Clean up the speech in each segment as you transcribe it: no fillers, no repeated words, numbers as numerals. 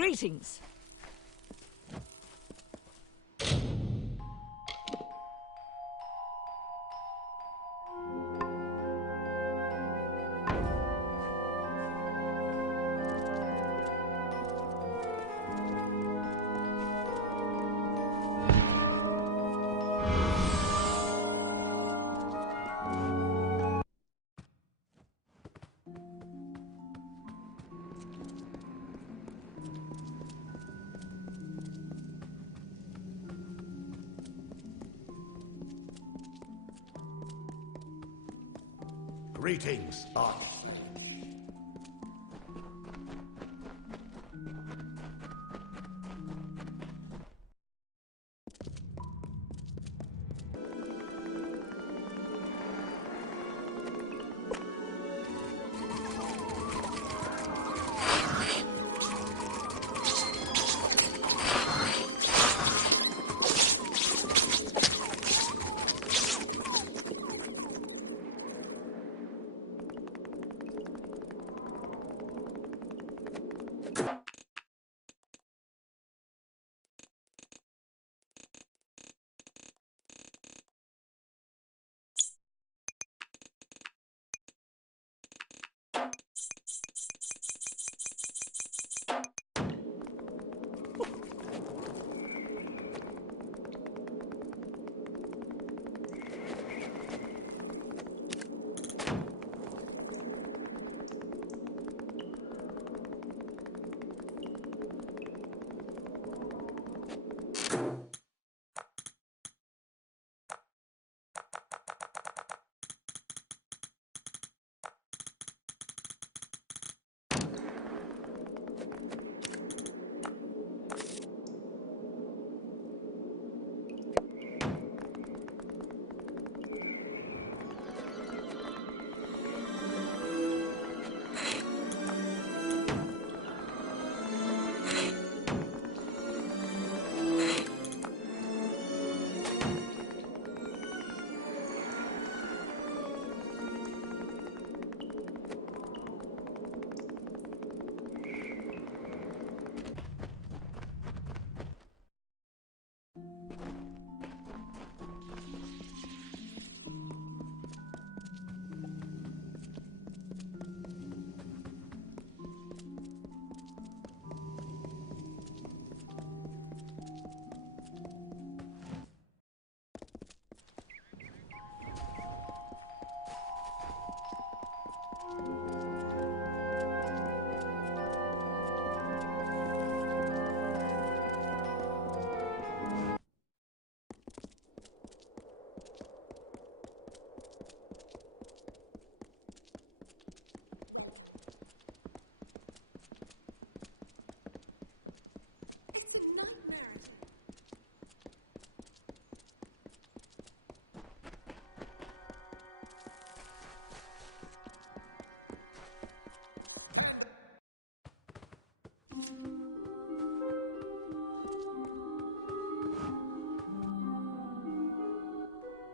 Greetings. Greetings, Arthur.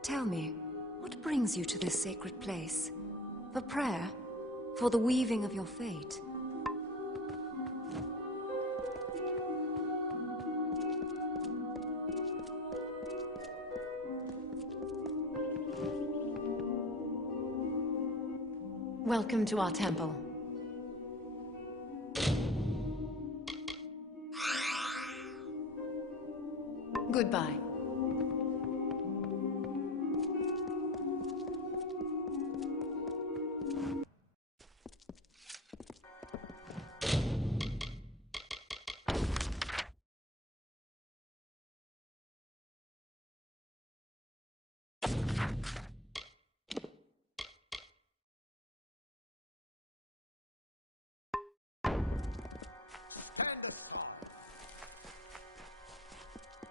Tell me, what brings you to this sacred place? For prayer? For the weaving of your fate? Welcome to our temple. Goodbye.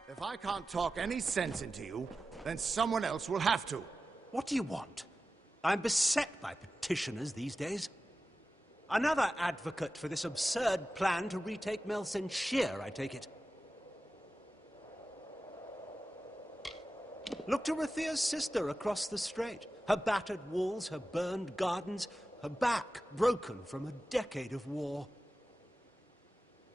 If I can't talk any sense into you, then someone else will have to. What do you want? I'm beset by petitioners these days. Another advocate for this absurd plan to retake Melsenshire, I take it. Look to Rathia's sister across the strait. Her battered walls, her burned gardens, her back broken from a decade of war.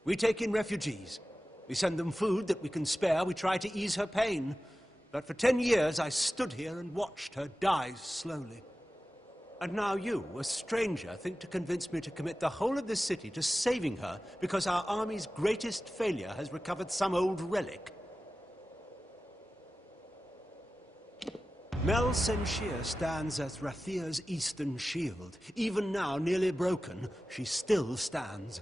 We take in refugees. We send them food that we can spare. We try to ease her pain. But for 10 years, I stood here and watched her die slowly. And now you, a stranger, think to convince me to commit the whole of this city to saving her because our army's greatest failure has recovered some old relic. Mel Senshir stands as Rathir's eastern shield. Even now, nearly broken, she still stands.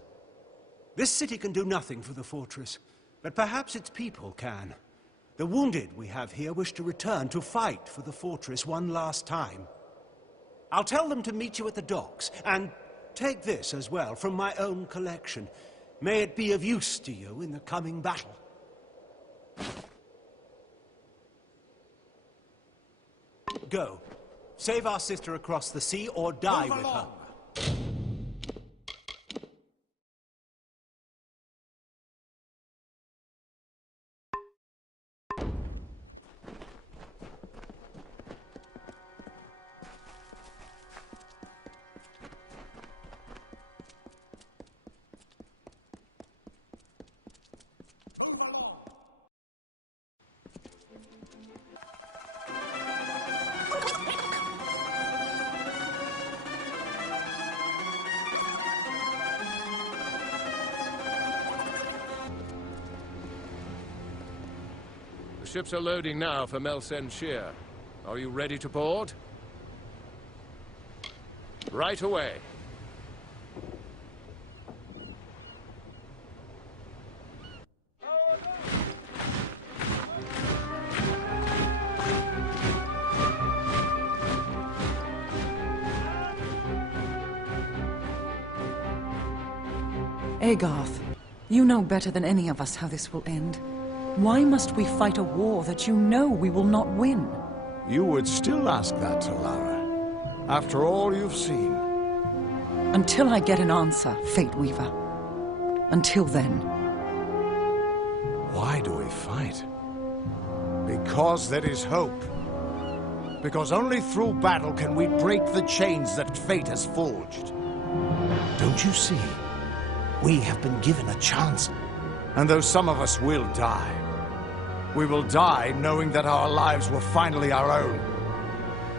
This city can do nothing for the fortress, but perhaps its people can. The wounded we have here wish to return to fight for the fortress one last time. I'll tell them to meet you at the docks, and take this as well from my own collection. May it be of use to you in the coming battle. Go. Save our sister across the sea or die with her. The ships are loading now for Mel Senshir. Are you ready to board? Right away. Agarth, you know better than any of us how this will end. Why must we fight a war that you know we will not win? You would still ask that, Lara, after all you've seen. Until I get an answer, Fate Weaver. Until then. Why do we fight? Because there is hope. Because only through battle can we break the chains that fate has forged. Don't you see? We have been given a chance. And though some of us will die, we will die knowing that our lives were finally our own.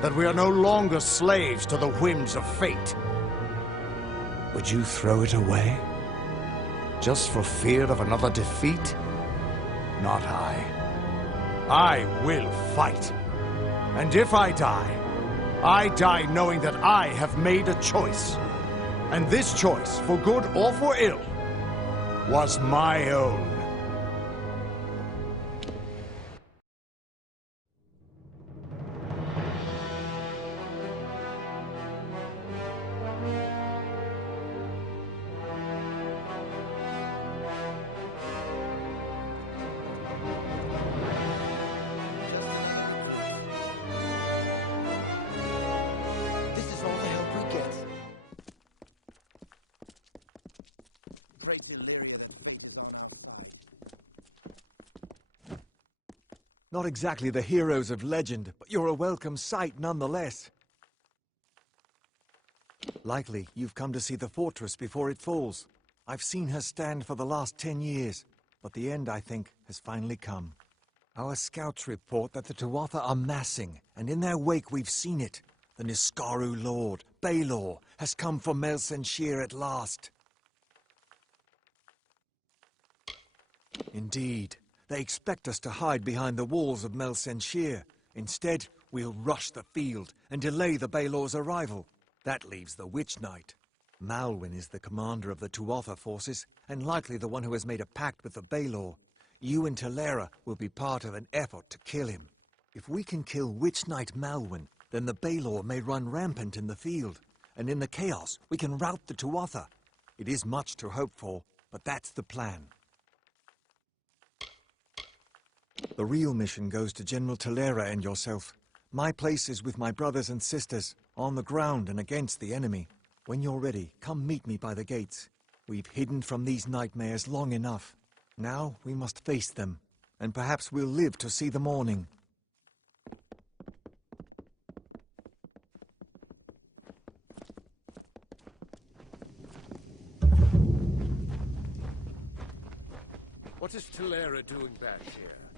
That we are no longer slaves to the whims of fate. Would you throw it away? Just for fear of another defeat? Not I. I will fight. And if I die knowing that I have made a choice. And this choice, for good or for ill, was my own. This is all the help we get. Not exactly the heroes of legend, but you're a welcome sight nonetheless. Likely you've come to see the fortress before it falls. I've seen her stand for the last 10 years, but the end, I think, has finally come. Our scouts report that the Tuatha are massing, and in their wake we've seen it. The Niskaru Lord, Baelor, has come for Mel Senshir at last. Indeed. They expect us to hide behind the walls of Mel Senshir. Instead, we'll rush the field and delay the Baelor's arrival. That leaves the Witch Knight. Malwyn is the commander of the Tuatha forces, and likely the one who has made a pact with the Baelor. You and Talera will be part of an effort to kill him. If we can kill Witch Knight Malwyn, then the Baelor may run rampant in the field, and in the chaos we can rout the Tuatha. It is much to hope for, but that's the plan. The real mission goes to General Talera and yourself. My place is with my brothers and sisters, on the ground and against the enemy. When you're ready, come meet me by the gates. We've hidden from these nightmares long enough. Now we must face them, and perhaps we'll live to see the morning. What is Talera doing back here?